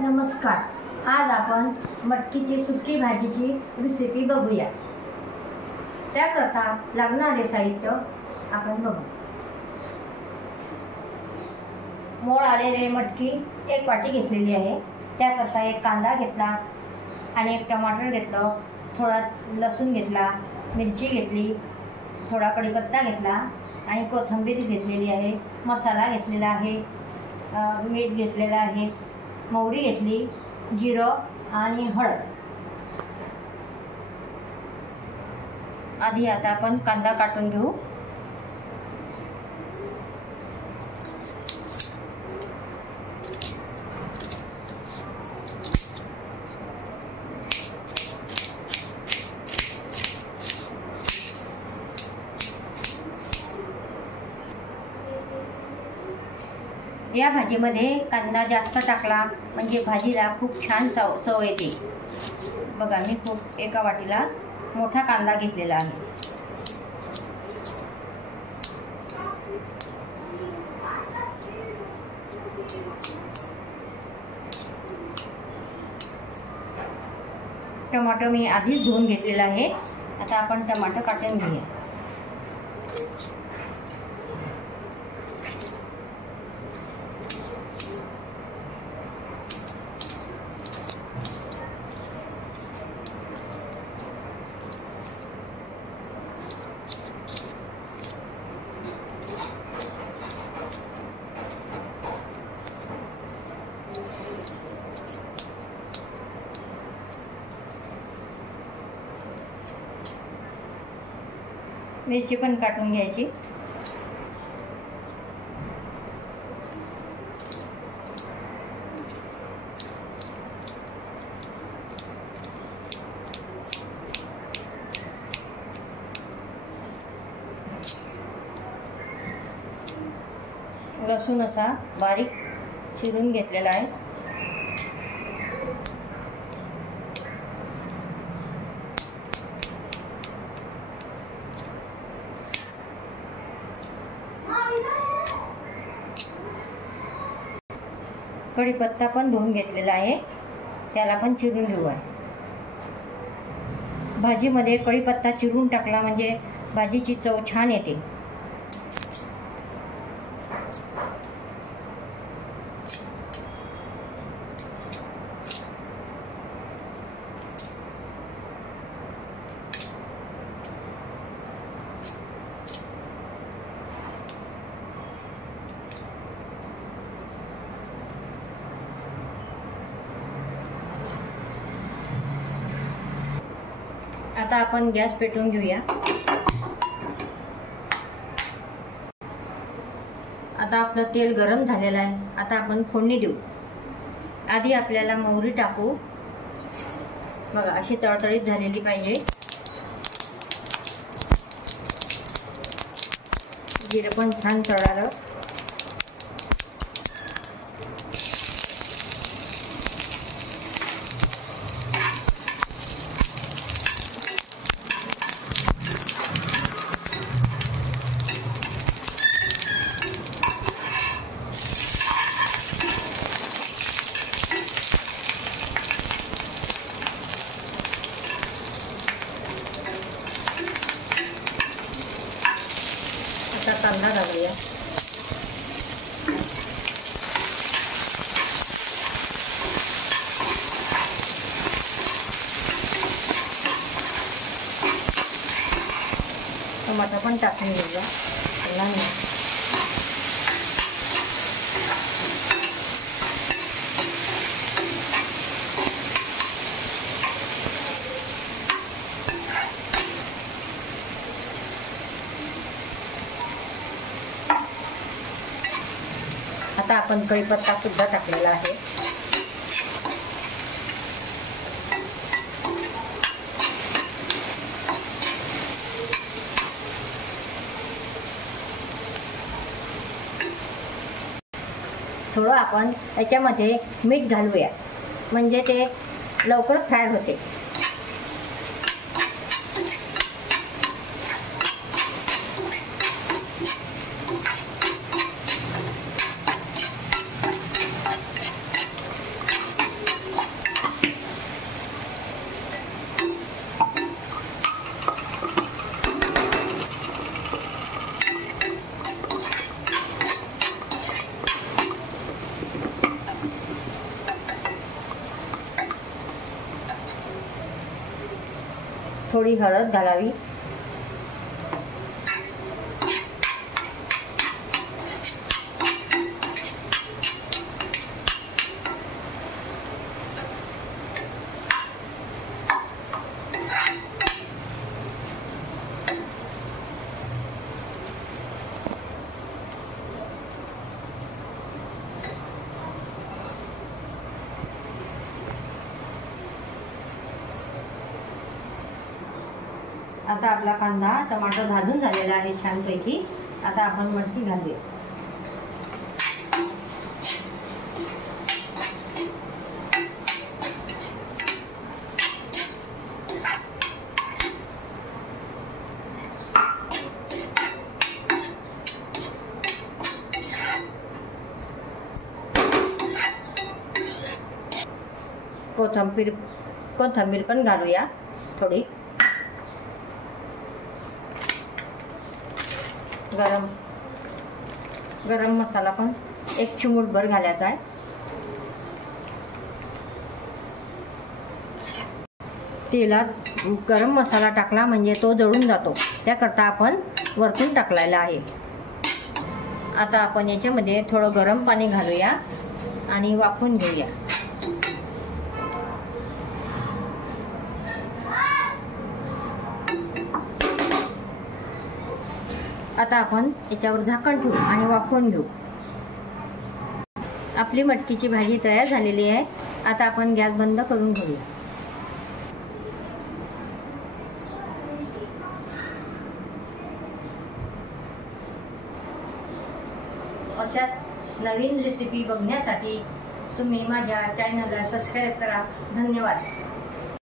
नमस्कार. आज आपण मटकीची सुकी भाजीची रेसिपी बघूया. त्याकरता लागणारे साहित्य आपण बघू. मोड आलेले मटकी एक वाटी घेतलेली आहे. त्याकरता एक कांदा घेतला आणि एक टमाटर घेतलं, थोडा लसूण घेतला, मिरची घेतली, थोडा कढीपत्ता घेतला आणि कोथिंबीर घेतलेली आहे. मसाला घेतलेला आहे, मीठ घेतलेलं आहे, मोहरी घेतली, जिरं आणि हळद. आधी आता आपण कांदा काटून घेऊ. या भाजीमध्ये कांदा जास्त टाकला म्हणजे भाजीला खूप छान चव येते. बघा, मी एका वाटीला मोठा कांदा घेतलेला आहे. टमाटर मी आधीच धुवून घेतलेला आहे. आता आपण टमाटर काटून घेऊया. मिरची पण काटून घ्यायची. लसूण असा बारीक चिरून घेतलेला आहे. कढीपत्ता पण धुवून घेतलेला आहे, त्याला पण चिरून घेऊया. भाजीमध्ये कढीपत्ता चिरून टाकला म्हणजे भाजीची चव छान येते. आता आपण गॅस पेटवून घेऊया. आता आपलं तेल गरम झालेलं आहे. आता आपण फोडणी देऊ. आधी आपल्याला मोहरी टाकू. बघा, अशी तळतळीत झालेली पाहिजे. जिरं पण छान तळालं. आता कांदा घालूया. टमाटर पण टाकून घेऊया. आता आपण कढीपत्ता सुद्धा टाकलेला आहे. थोडं आपण याच्यामध्ये मीठ घालूया म्हणजे ते लवकर फ्राय होते. थोडी हळद घालावी, आता आपला कांदा टमाटर भाजून झालेला आहे छानपैकी। आता आपण मटकी घालूया। कोथिंबीर पण घालूया थोडी। गरम मसाला पण एक चिमूटभर घालायचा आहे। तेलात गरम मसाला टाकला म्हणजे तो जळून जातो, त्याकरता आपण वरतून टाकलेला आहे। आता आपण याच्यामध्ये थोडं गरम पाणी घालूया आणि वाफवून घेऊया। आता आपण याच्यावर झाकण ठेवू आणि वाफवून घेऊ। आपली मटकीची भाजी तयार झालेली आहे। आता आपण गॅस बंद करून घेऊया। अशाच नवीन रेसिपी बघण्यासाठी तुम्ही माझ्या चॅनलला सबस्क्राईब करा। धन्यवाद।